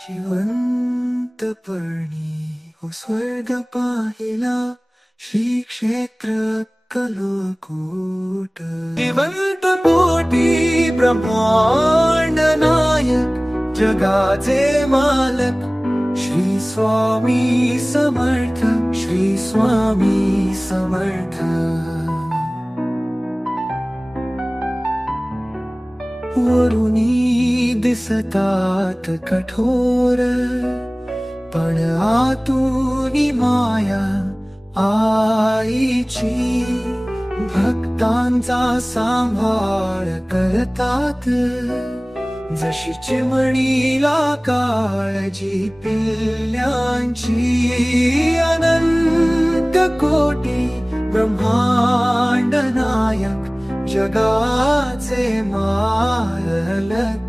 जिवंतपणी हो स्वर्ग पाहिला, श्री क्षेत्र अक्कलकोट. जिवंत कोटी ब्रह्मांड नायक, जगाचे मालक श्री स्वामी समर्थ, श्री स्वामी समर्थ. वरुणी दिसतात कठोर, पण आतूनी माया आईची. भक्तांचा सांभाळ करतात, जशी चिमणीला काळजी पिल्ल्यांची. अनंत कोटी ब्रह्मांड नायक, जगाचे मालक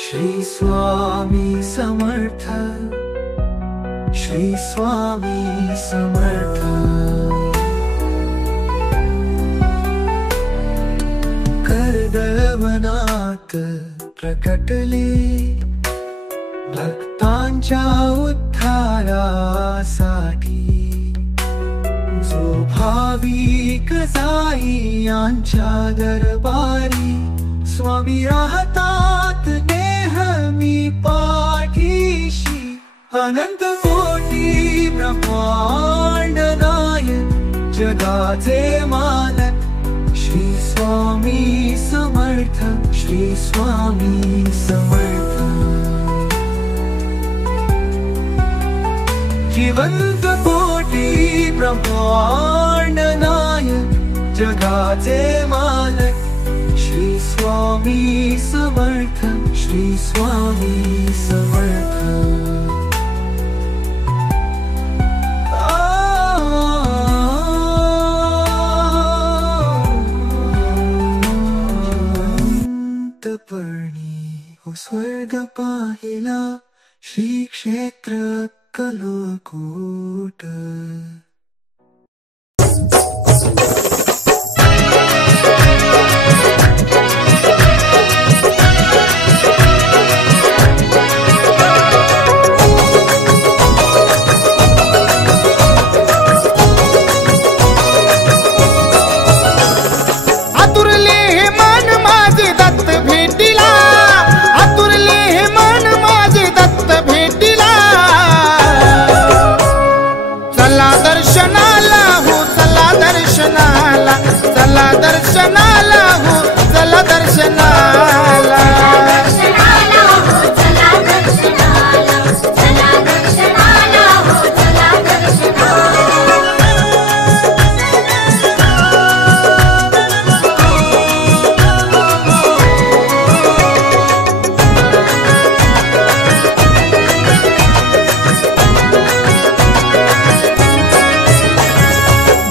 श्री स्वामी समर्थ, श्री स्वामी समर्थ. कर्दळवनात प्रकटले, भक्तांच्या उद्धारासाठी. जो भाविक जाई यांच्या दरबारी, स्वामी राहतात नेहमी पाठीशी. अनंत कोटी ब्रह्मांड नायक, जगाचे मालक श्री स्वामी समर्थ, श्री स्वामी समर्थ. जिवंत कोटी ब्रह्मांड नायक, जगाचे मालक श्री स्वामी समर्थ, श्री स्वामी समर्थ. जिवंतपणी हो स्वर्ग पाहिला, श्री क्षेत्र अक्कलकोट. चला दर्शनाला हो, चला दर्शनाला.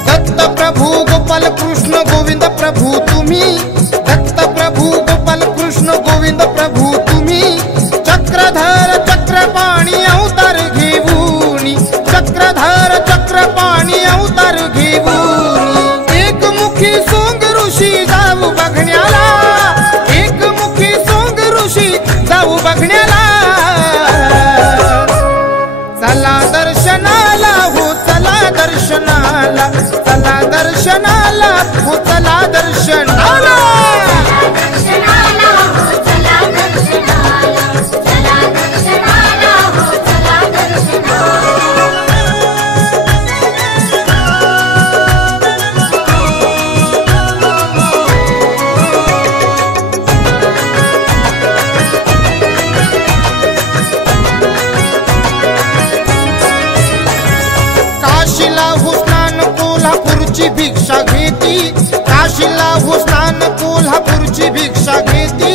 दत्त प्रभू गोपाल कृष्ण गोविंद प्रभू तुम्ही, दत्त प्रभू गोपाल कृष्ण गोविंद प्रभू तुम्ही. चक्रधर चक्रपाणी अवतार घेऊनी, चक्रधर चक्रपाणी अवतार घेऊनी. एकमुखी सोंग ऋषी जाऊ बघण्याला, एकमुखी सोंग ऋषी जाऊ बघण्याला. चला दर्शनाला हो, चला दर्शनाला, चला दर्शनाला हो, चला दर्शनाला. काशीला हो स्नान कोल्हापूरची भिक्षा घेती, काशीला हो स्नान कोल्हापूरची भिक्षा घेती.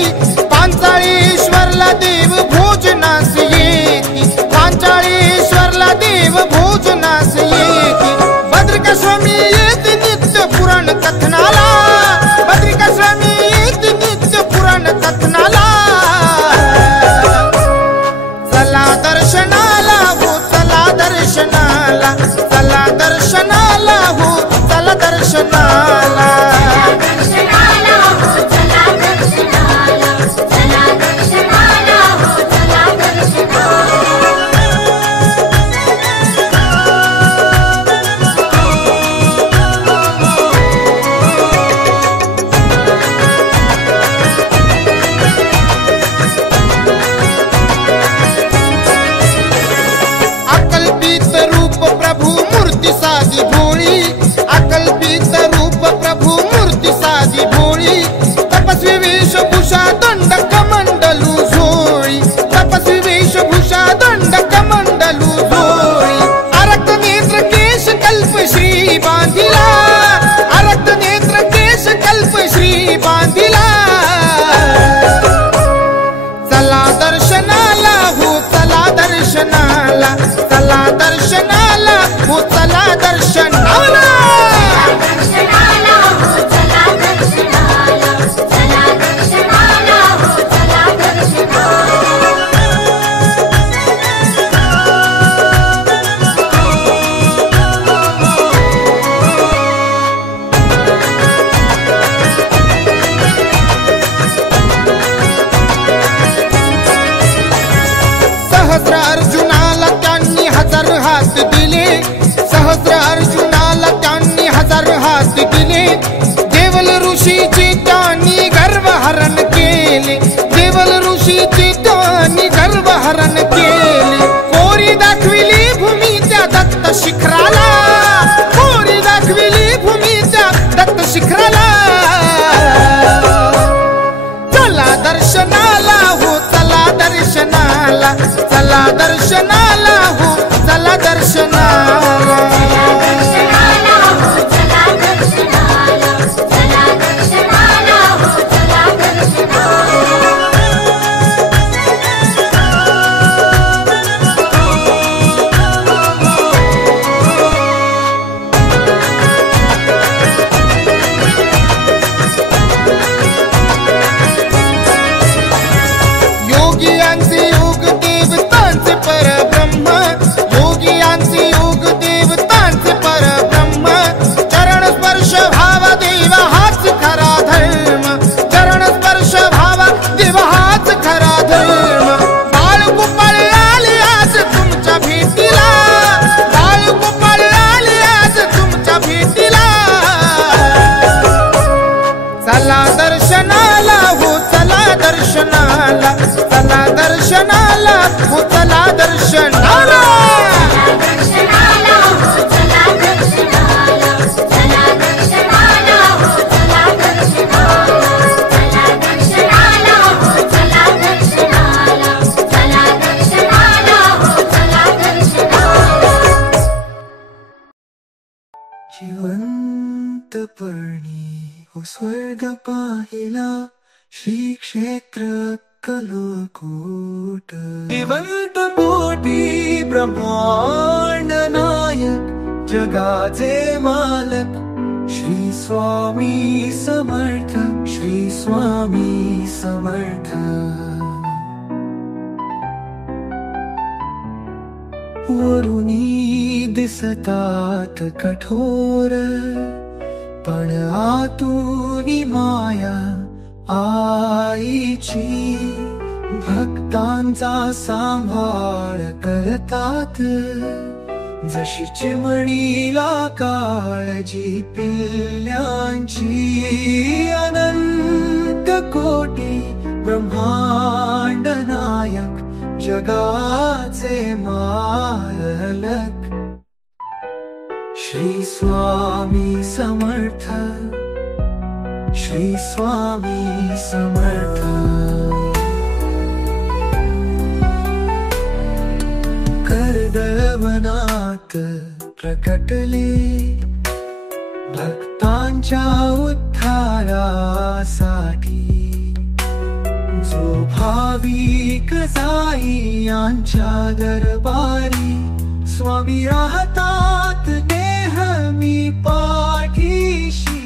पांचाळेश्वरला देव भोजनास येती, पांचाळेश्वरला देव भोजनास येती. भद्रिकाश्रमी येते नित्य पुराण कथनाला, भद्रिकाश्रमी येते नित्य पुराण कथनाला. चला दर्शनाला हो, चला दर्शनाला, चला दर्शनाला हो, चला दर्शनाला. चला दर्शनाला हो, चला दर्शनाला, चला दर्शनाला हो, चला दर्शनाला, चला दर्शनाला हो चला दर्शनाला. सहस्र अर्जुनाला त्यांनी हजार हात दिले, सहस्र अर्जुनाला त्यांनी हजार हात दिले. देवल ऋषीचे त्यांनी गर्वहरण केले, देवल ऋषीचे त्यांनी गर्वहरण केले. कोरी दाखविली भूमी त्या दत्त शिखराला, कोरी दाखविली भूमी त्या दत्त शिखराला. चला दर्शनाला हो चला दर्शनाला, चला दर्शनाला हो चला दर्शनाला. योगियांचे योग देवतांचे परब्रह्म, योगियांचे योग देवतांचे परब्रह्म. चरण स्पर्श भावा देव हाच खरा धर्म, चरण स्पर्श भावा देव हाच खरा धर्म. बाळगोपाळ आले आज तुमच्या भेटीला, बाळगोपाळ आले आज तुमच्या भेटीला. चला दर्शनाला हो चला दर्शनाला, चला दर्शनाला हो चला दर्शनाला. जिवंतपणी हो स्वर्ग पाहिला, श्री क्षेत्र अक्कलकोट. जिवंत कोटी ब्रह्मांड नायक, जगाचे मालक श्री स्वामी समर्थ, श्री स्वामी समर्थ. वरुणी दिसतात कठोर, पण आतून माया आईची. भक्तांचा सांभाळ करतात, जशी चिमणीला काळजी पिल्ल्यांची. अनंत कोटी ब्रह्मांड नायक, जगाचे मालक श्री स्वामी समर्थ, श्री स्वामी समर्थ. कर्दवनात प्रकटले, भक्तांच्या उद्धारासाठी. जो भाविक जाई यांच्या दरबारी, स्वामी राहतात नेहमी पाठीशी.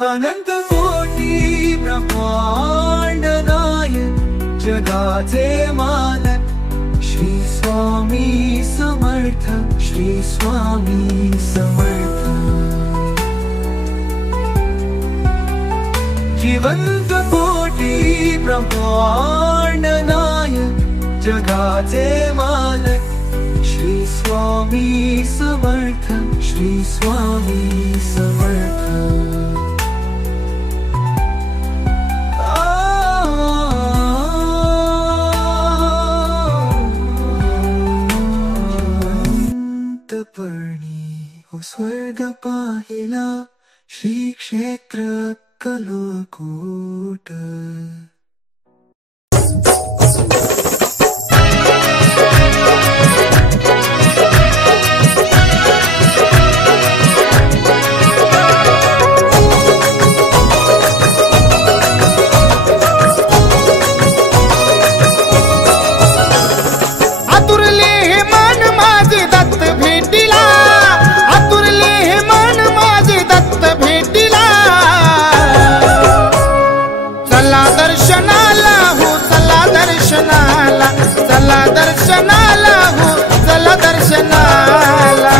अनंत कोटी ब्रह्मांड नायक, जगाचे मालक श्री स्वामी समर्थ, श्री स्वामी समर्थ. जिवंत कोटी ब्रह्मांड नायक, जगाचे मालक श्री स्वामी समर्थ, श्री स्वामी समर्थ. जिवंतपणी हो स्वर्ग पाहिला, श्री क्षेत्र अक्कलकोट. चला दर्शनाला हो चला दर्शनाला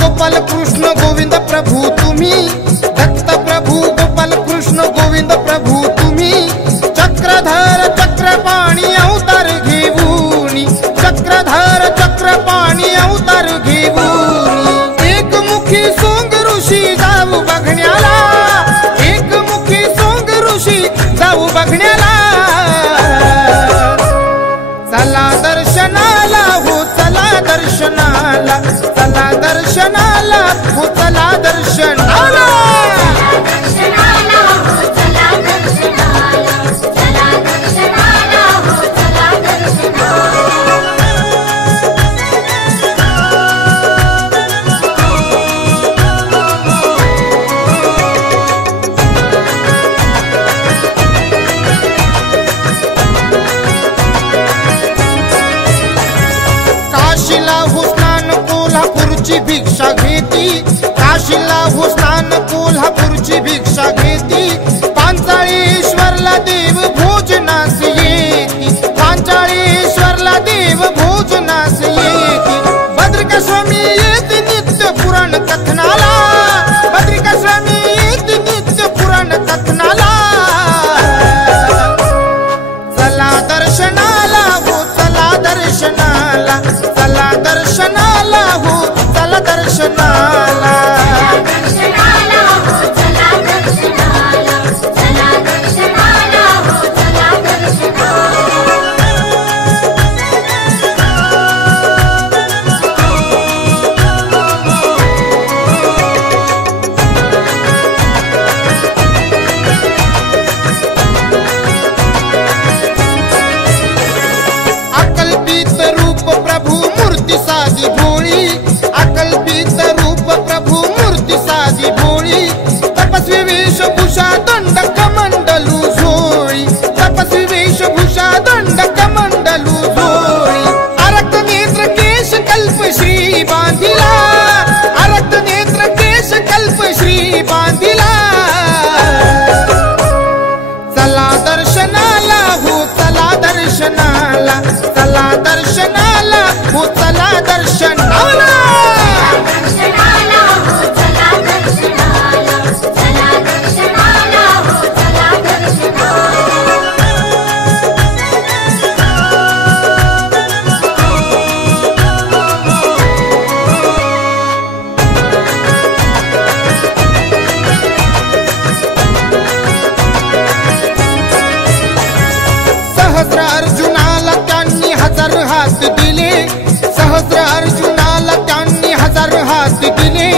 गोपाल कृष्ण गोविंद प्रभू तुम्ही दत्त प्रभू गोपाल कृष्ण गोविंद प्रभू तुम्ही चक्रधर चक्रपाणी अवतार घेऊनी चक्रधर चक्रपाणी अवतार घेऊनी एकमुखी सोंग ऋषी जाऊ बघण्याला एकमुखी सोंग ऋषी जाऊ बघण्याला चला दर्शनाला हो चला दर्शनाला चला दर्शनाला हो चला दर्शनाला काशीला हो स्नान कोल्हापूरची भिक्षा घेती काशीला हो स्नान कोल्हापूरची भिक्षा घेती पांचाळेश्वरला देव भोजनास येती पांचाळेश्वरला देव भोजनास येती भद्रिका स्वामी येते नित्य पुराण कथनाला भद्रिका स्वामी येते नित्य पुराण कथनाला चला दर्शनाला हो चला दर्शनाला चला दर्शनाला हो चला दर्शनाला अकल्पित रूप प्रभू मूर्ती साधी भोळी अकल्पित रूप प्रभू मूर्ती साधी भोळी तपस्वी वेशभूषा दंड कमंडलू झोळी तपस्वी वेशभूषा दंड कमंडलू झोळी अरक्त नेत्र केश कल्प श्री बांधिला अरक्त नेत्र केश कल्प श्री बांधिला चला दर्शनाला हो चला दर्शनाला चला दर्शनाला हो चला दर्शनाला सहस्र अर्जुनाला त्यांनी हजार हात दिले सहस्र अर्जुनाला त्यांनी हजार हात दिले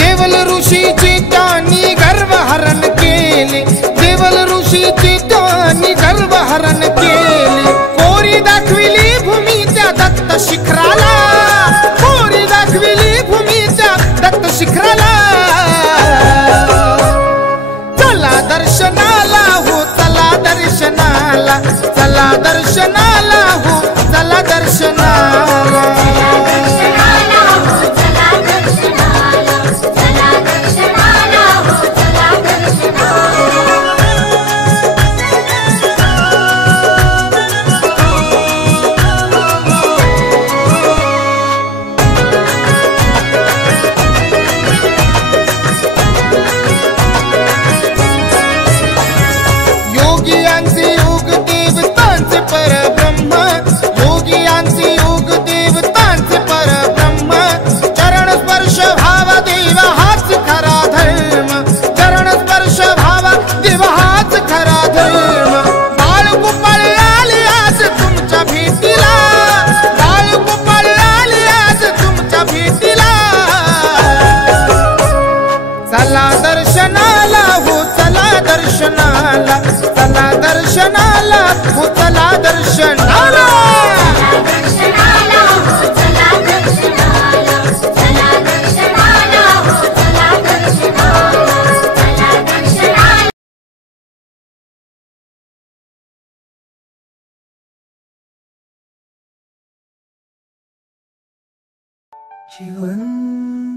देवल ऋषीचे त्यांनी गर्वहरण केले देवल ऋषीचे त्यांनी गर्वहरण केले कोरी दाखविली भूमी त्या दत्त शिखराला कोरी दाखविली भूमी त्या दत्त शिखराला चला दर्शनाला हो चला दर्शनाला चला दर्शनाला हो चला दर्शनाला योगियांचे योग देवतांचे परब्रह्म योगियांचे योग देवतांचे परब्रह्म चरण स्पर्श भाव देव हाच खरा धर्म चरण स्पर्श भाव देव हाच खरा धर्म बाळ गोपाळ आले आज तुमच्या भेटीला बाळ गोपाळ आले आज तुमच्या भेटीला चला दर्शनाला हो चला दर्शनाला चला दर्शनाला हो चला दर्शनाला चला दर्शनाला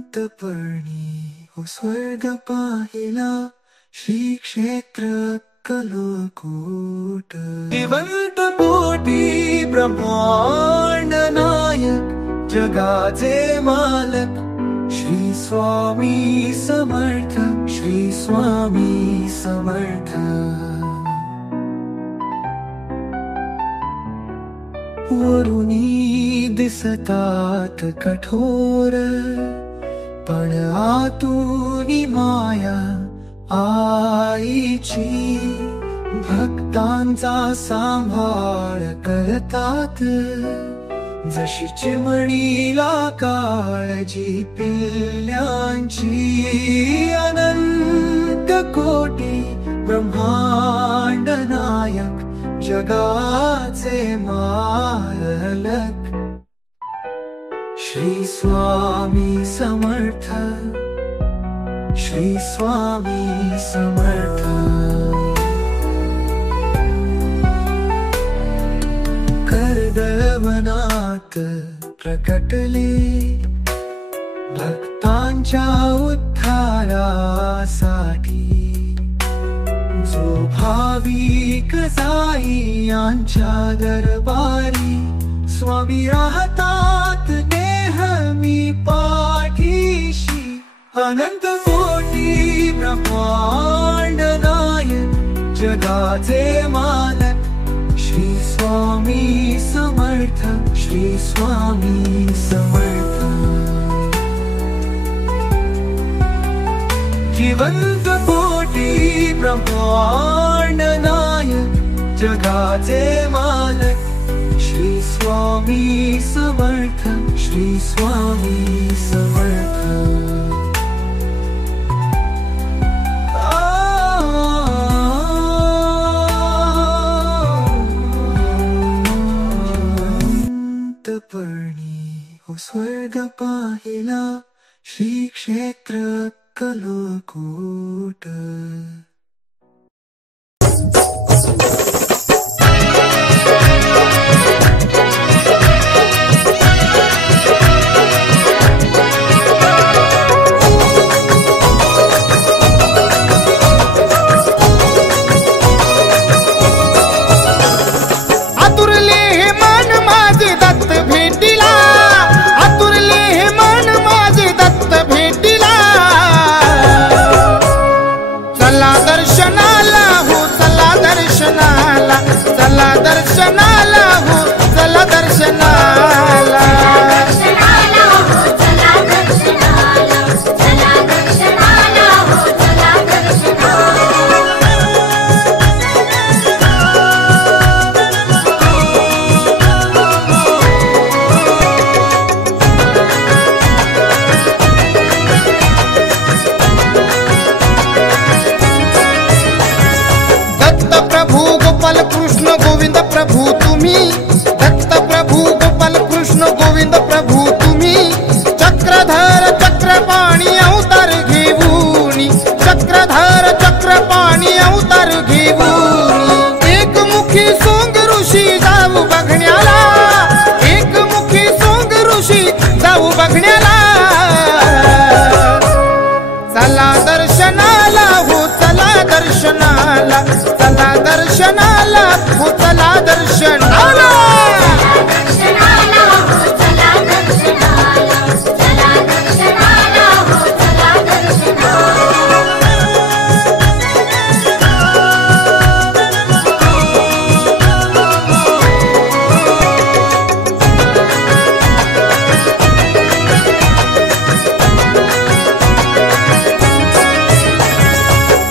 जिवंतपणी हो स्वर्ग पाहिला श्री क्षेत्र अक्कलकोट जिवंत कोटी ब्रह्मांड नायक जगाचे मालक श्री स्वामी समर्थ श्री स्वामी समर्थ वरुणी दिसतात कठोर पण आतूनी माया आईची भक्तांचा सांभाळ करतात जशी चिमणीला काळजी पिल्ल्यांची अनंत कोटी ब्रह्मांड नायक जगाचे मालक श्री स्वामी समर्थ श्री स्वामी समर्थ कर्दळवनात प्रकटले भक्तांच्या उद्धारासाठी जो भाविक जाई यांच्या दरबारी स्वामी राहतात नेहमी पाठीशी अनंत कोटी ब्रह्मांड नायक जगाचे मालक श्री स्वामी समर्थ श्री स्वामी समर्थ जिवंत कोटी ब्रह्मांड नायक जगाचे मालक श्री स्वामी समर्थ श्री स्वामी समर्थ जिवंतपणी हो स्वर्ग पाहिला श्री क्षेत्र अक्कलकोट आतुरले हे मन माझे दत्त भेटीला आतुरले हे मन माझे दत्त भेटीला चला दर्शनाला हो चला दर्शनाला चला दर्शनाला हो चला दर्शनाला गोपाल कृष्ण गोविंद प्रभु तुम्ही दत्त प्रभु गोपाल कृष्ण गोविंद प्रभु तुम्ही चक्रधर चक्रपाणी अवतार घेऊनी चक्रधर चक्रपाणी अवतार घेऊनी एकमुखी सोंग ऋषी जाऊ बघण्याला एकमुखी सोंग ऋषी जाऊ बघण्याला चला दर्शनाला हो चला दर्शनाला चला दर्शनाला हो चला दर्शनाला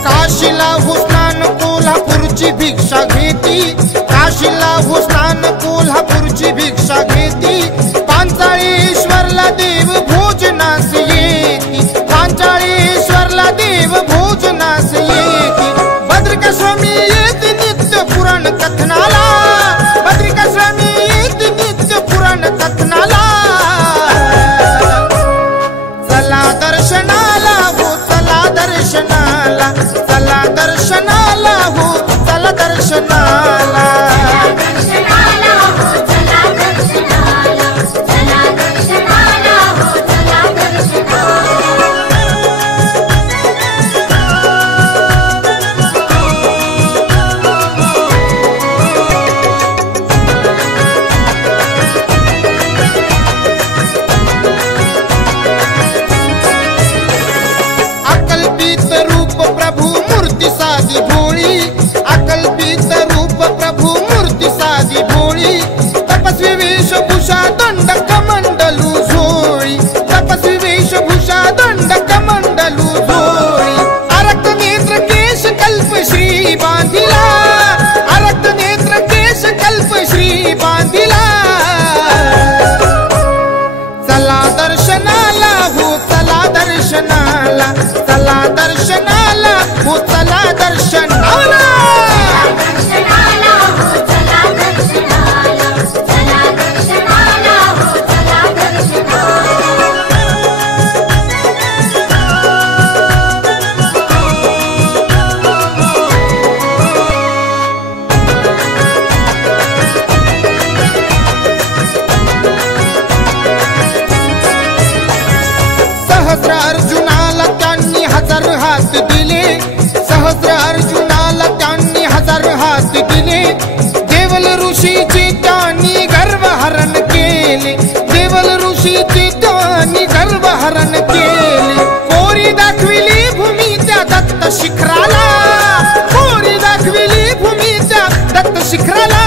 काशीला हो स्नान कोल्हापूरची भिक्षा घेती काशीला हो स्नान कोल्हापूरची भिक्षा घेती पांचाळेश्वरला देव भोजनास येती पांचाळेश्वरला देव भोजनास येती भद्रिका स्वामी येते नित्य पुराण कथनाला भद्रिका स्वामी येते नित्य पुराण कथनाला चला दर्शनाला हो चला दर्शनाला चला दर्शनाला हो चला दर्शनाला चला दर्शनाला हो चला दर्शनाला चला दर्शनाला हो चला दर्शनाला, चला दर्शनाला, हो चला दर्शनाला. सहस्र अर्जुनाला त्यांनी हजार हात दिले, सहस्र अर्जुनाला त्यांनी हजार हात दिले. देवल ऋषीचे त्यांनी गर्वहरण केले, देवल ऋषीचे त्यांनी गर्वहरण केले. कोरी दाखविली भूमी त्या दत्त शिखराला, कोरी दाखविली भूमी त्या दत्त शिखराला.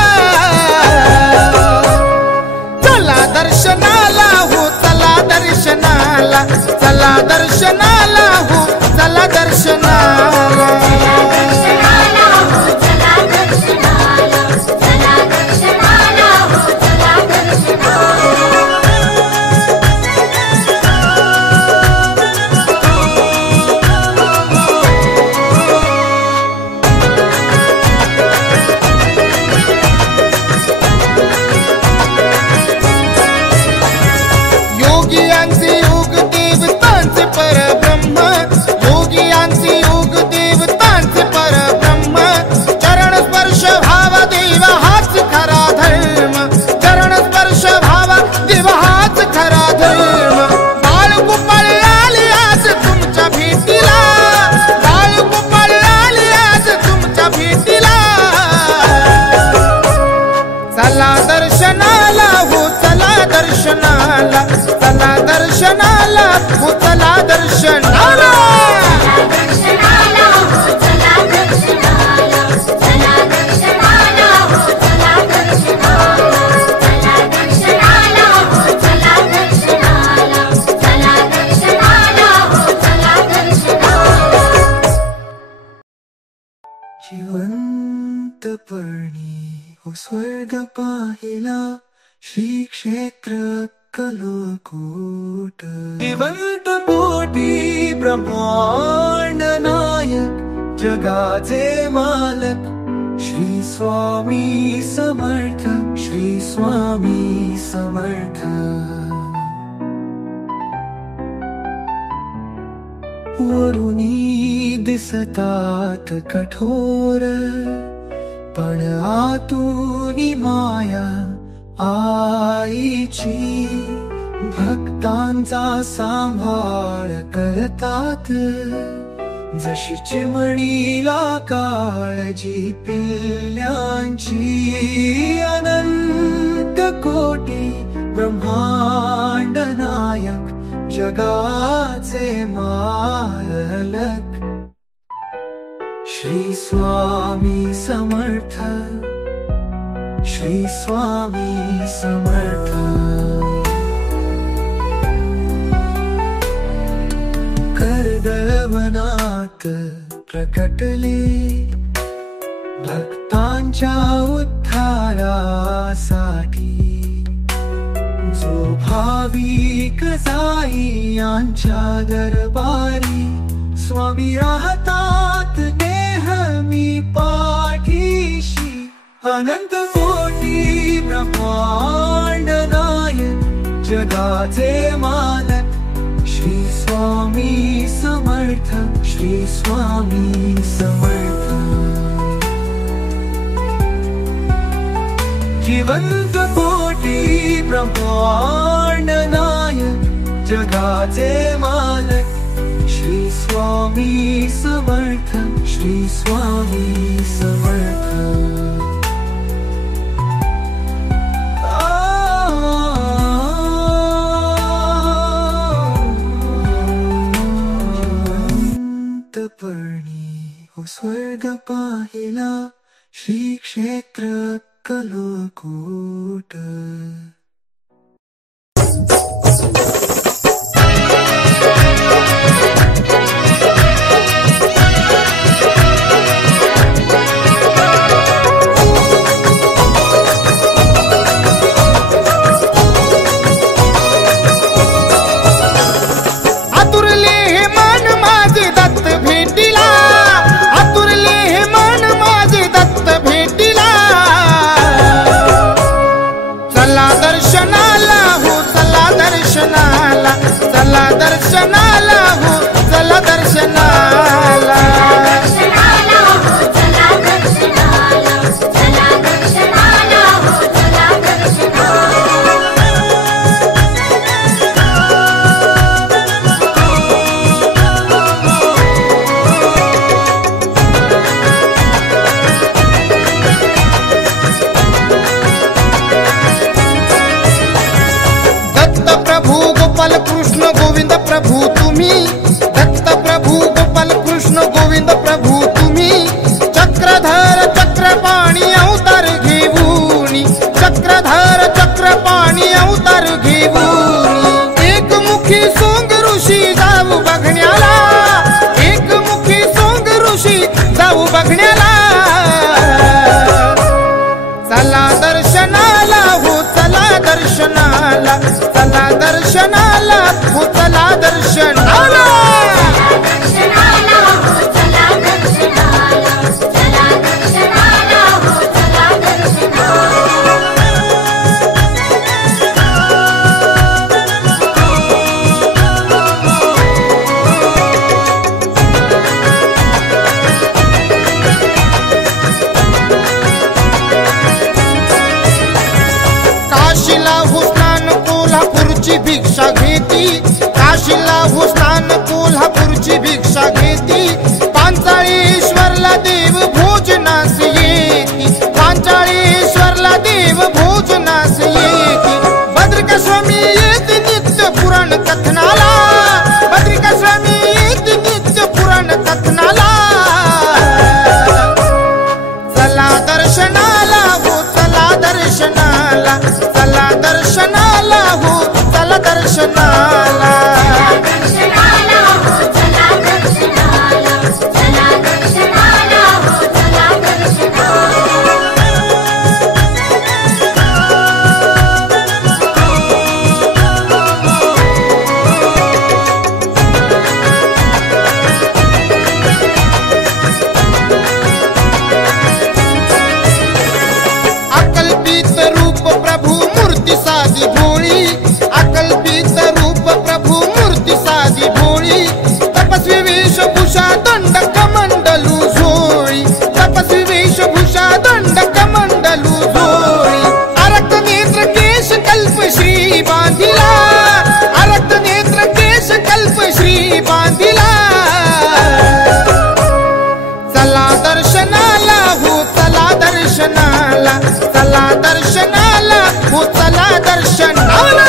चला दर्शनाला, हो चला दर्शनाला, चला दर्शनाला, हो चला दर्शनाला. योगियांचे योग देवतांचे परब्रह्म, योगियांचे योग देवतांचे परब्रह्म. चरण स्पर्श भावा देव हाच खरा धर्म, चरण स्पर्श भावा देव हाच खरा धर्म. बाळगोपाळ आले आज तुमच्या भेटीला, बाळगोपाळ आले आज तुमच्या भेटीला. चला दर्शनाला, हो चला दर्शनाला, चला दर्शनाला, हो चला दर्शनाला. जिवंतपणी हो स्वर्ग पाहिला, श्री क्षेत्र अक्कलकोट. जिवंत कोटी ब्रह्मांड नायक, जगाचे मालक, श्री स्वामी समर्थ, श्री स्वामी समर्थ. वरुणी दिसतात कठोर, पण आतूनी माया आईची. भक्तांचा सांभाळ करतात, जशी चिमणीला काळजी पिल्ल्यांची. अनंत कोटी ब्रह्मांड नायक, जगाचे मालक, श्री स्वामी समर्थ, श्री स्वामी समर्थ. कर्दळवनात प्रकटले, भक्तांच्या उद्धारासाठी. जो भाविक जाई यांच्या दरबारी, स्वामी राहतात नेहमी पाठीशी. अनंत कोटी ब्रह्मांड नायक, जगाचे मालक, श्री स्वामी समर्थ, श्री स्वामी समर्थ. जिवंत कोटी ब्रह्मांड नायक, जगाचे मालक, श्री स्वामी समर्थ, श्री स्वामी समर्थ. जिवंतपणी हो स्वर्ग पाहिला, श्री क्षेत्र अक्कलकोट. आतुरले दर्शनाला, चला दर्शनाला, हो चला दर्शनाला. काशीला हो स्नान कोल्हापूरची भिक्षा घेती, काशीला हो स्नान कोल्हापूरची भिक्षा घेती. पांचाळेश्वरला देव भोजनास येती, पांचाळेश्वरला देव भोजनास येती. भद्रिकास्वामी येते नित्य पुराण कथनाला, भद्रिकास्वामी येते नित्य पुराण कथनाला. चला दर्शनाला, हो चला दर्शनाला, चला दर्शनाला, हो चला दर्शनाला. अकल्पित रूप प्रभु मूर्ती साधी भोळी, अकल्पित रूप प्रभु मूर्ती साधी भोळी. तपस्वी वेशभूषा दंड कमंडलू झोळी, तपस्वी वेशभूषा दंड कमंडलू झोळी. अरक्त नेत्र केश कल्प श्री बांधिला, अरक्त नेत्र केश कल्प श्री बांधिला. चला दर्शनाला, हो चला दर्शनाला, चला दर्शनाला, हो चला दर्शनाला.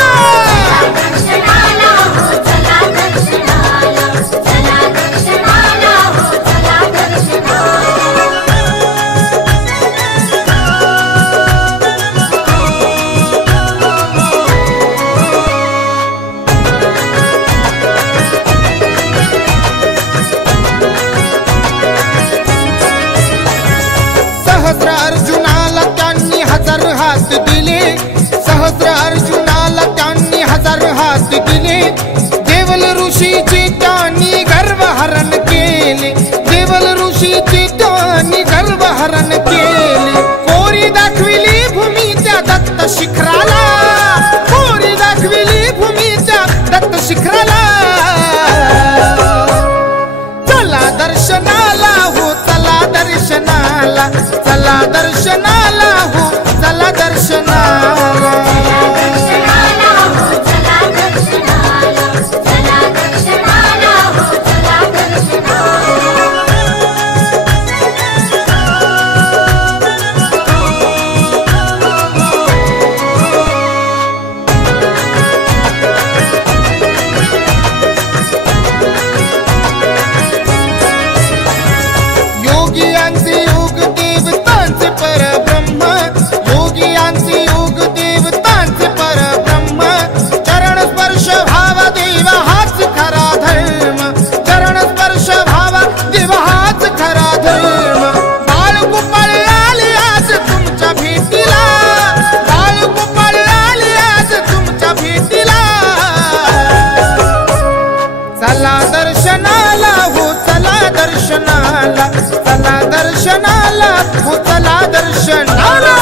सहस्र अर्जुनाला त्यांनी हजार हात दिले, सहस्र अर्जुनाला त्यांनी हजार हात दिले. देवल ऋषीचे त्यांनी गर्वहरण केले, देवल ऋषीचे त्यांनी गर्वहरण केले. कोरी दाखविली भूमी त्या दत्त शिखराला, कोरी दाखविली भूमी त्या दत्त शिखराला. चला दर्शनाला, हो चला दर्शनाला, चला दर्शनाला, हो चला दर्शनाला. योगियांचे योग देवतांचे परब्रह्म, योगियांचे योग देवतांचे परब्रह्म. चरण स्पर्श भावा देवा हाच खरा धर्म, चरण स्पर्श भावा देवा हाच खरा धर्म. बाळगोपाळ आले आज तुमच्या भेटीला, बाळगोपाळ आले आज तुमच्या भेटीला. चला दर्शनाला, हो चला दर्शनाला, चला दर्शनाला, हो चला दर्शनाला.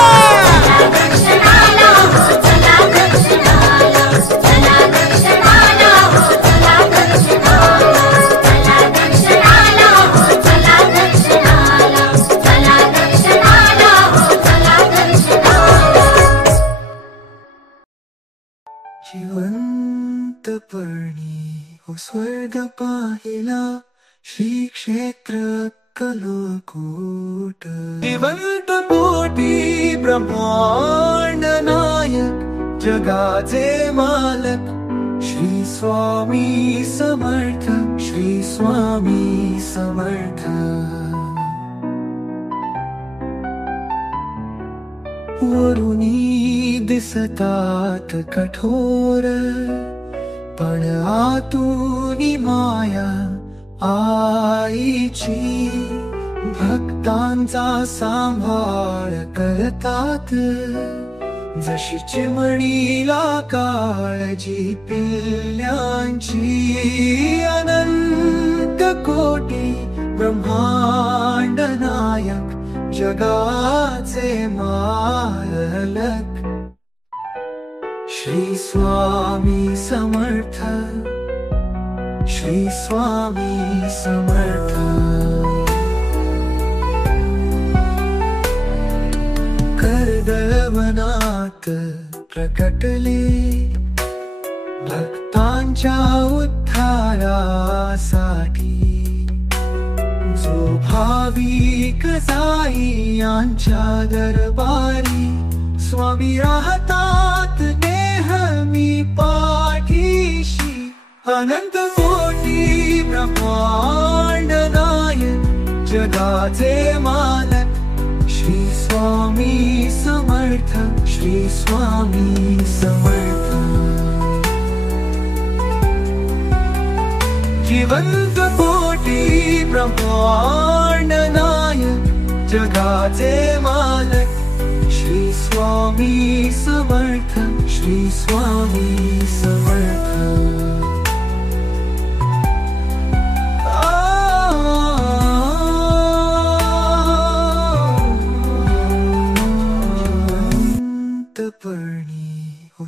जिवंतपणी हो स्वर्ग पाहिला, श्री क्षेत्र अक्कलकोट. जिवंत पोटी ब्रह्मांड नायक, जगाचे मालक श्री स्वामी समर्थ, श्री स्वामी समर्थ. वरुणी दिसतात कठोर, पण आतूनी माया आईची. भक्तांचा सांभाळ करतात, जशी चिमणीला काळजी पिल्ल्यांची अनंत कोटी ब्रह्मांड नायक जगाचे मालक श्री स्वामी समर्थ श्री स्वामी समर्थ कर्दळवनात प्रकटले भक्तांच्या उद्धारासाठी जो भाविक जाई यांच्या दरबारी स्वामी राहतात नेहमी पाठीशी अनंत कोटी ब्रह्मांड नायक जगाचे मालक श्री स्वामी समर्थ श्री स्वामी समर्थ जिवंत कोटी ब्रह्मांड नायक जगाचे मालक श्री स्वामी समर्थ श्री स्वामी समर्थ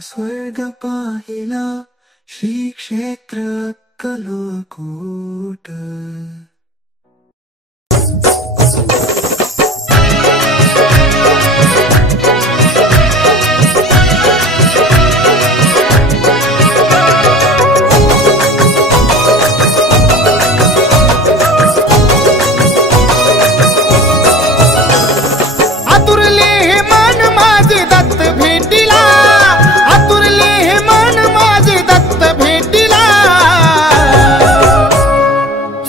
स्वर्ग पाहिला श्री क्षेत्र कलोकूट आतुरले हे मन माझे दत्त भेटीला आतुरले हे मन माझे दत्त भेटीला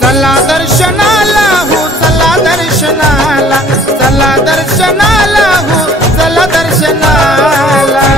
चला दर्शनाला हो चला दर्शनाला चला दर्शनाला हो चला दर्शनाला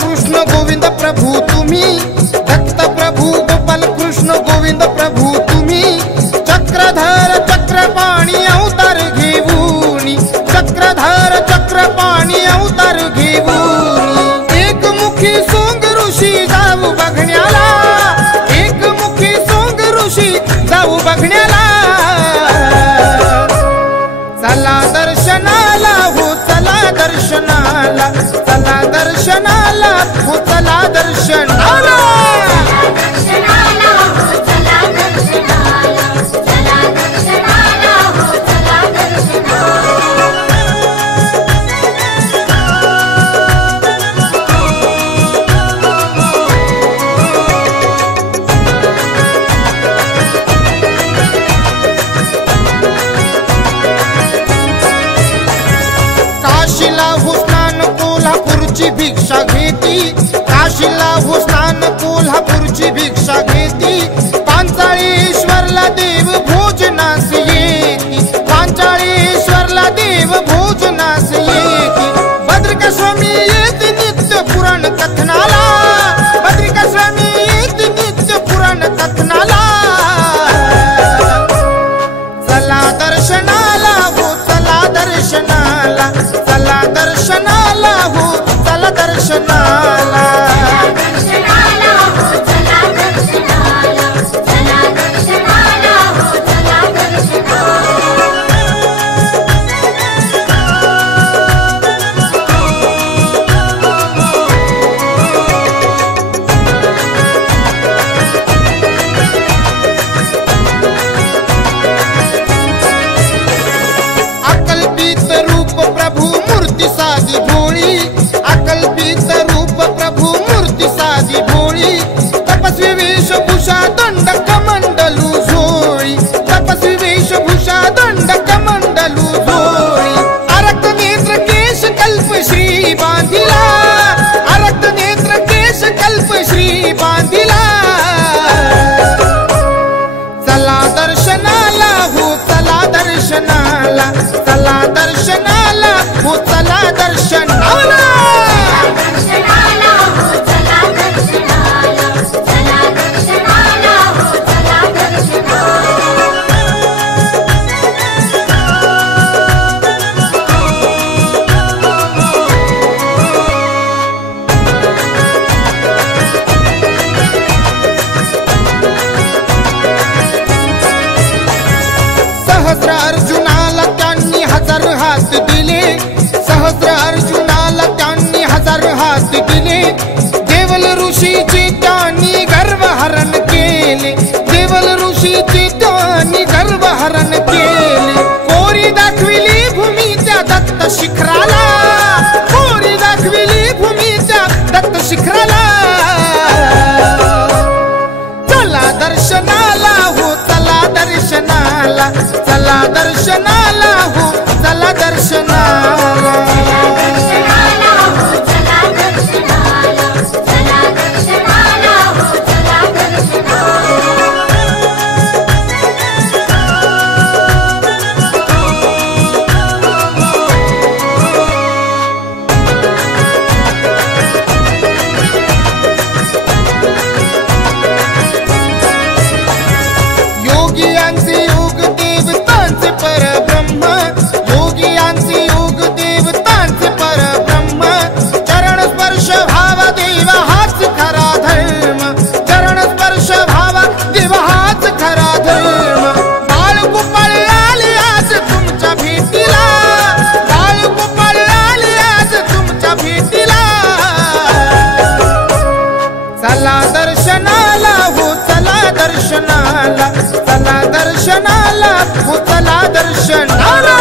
कृष्ण गोविंद प्रभु तुम्ही दत्त प्रभु गोपाल कृष्ण गोविंद प्रभु तुम्ही चक्रधर चक्रपाणी अवतार घेऊनी चक्रधर चक्रपाणी अवतार घेऊनी एकमुखी सोंग ऋषी जाऊ बघण्याला एकमुखी सोंग ऋषी जाऊ बघण्याला चला दर्शनाला हो चला दर्शनाला चला दर्शनाला हो चला दर्शनाला काशीला हो स्नान कोल्हापूरची भिक्षा घेती काशीला हो स्नान कोल्हापूरची भिक्षा घेती पांचाळेश्वरला देव भोजनास येती पांचाळेश्वरला देव भोजनास येती भद्रिका स्वामी येते नित्य पुराण कथनाला भद्रिका स्वामी येते नित्य पुराण कथनाला चला दर्शनाला हो चला दर्शनाला चला दर्शनाला हो चला दर्शनाला चला दर्शनाला हो चला दर्शनाला सहस्र अर्जुनाला त्यांनी हजार हात दिले सहस्र अर्जुनाला त्यांनी हजार हात दिले देवल ऋषीचे त्यांनी गर्वहरण केले देवल ऋषीचे त्यांनी गर्वहरण केले कोरी दाखविली भूमी त्या दत्त शिखराला कोरी दाखविली भूमी त्या दत्त शिखराला चला दर्शनाला हो चला दर्शनाला चला दर्शनाला हो चला दर्शनाला योगियांचे योग देवतांचे परब्रह्म योगियांचे योग देवतांचे परब्रह्म चरण स्पर्श भावा देव हाच खरा धर्म चरण स्पर्श भावा देव हाच खरा धर्म बाळगोपाळ आले आज तुमच्या भेटीला बाळगोपाळ आले आज तुमच्या भेटीला चला दर्शनाला हो चला दर्शनाला चला दर्शनाला हो चला दर्शनाला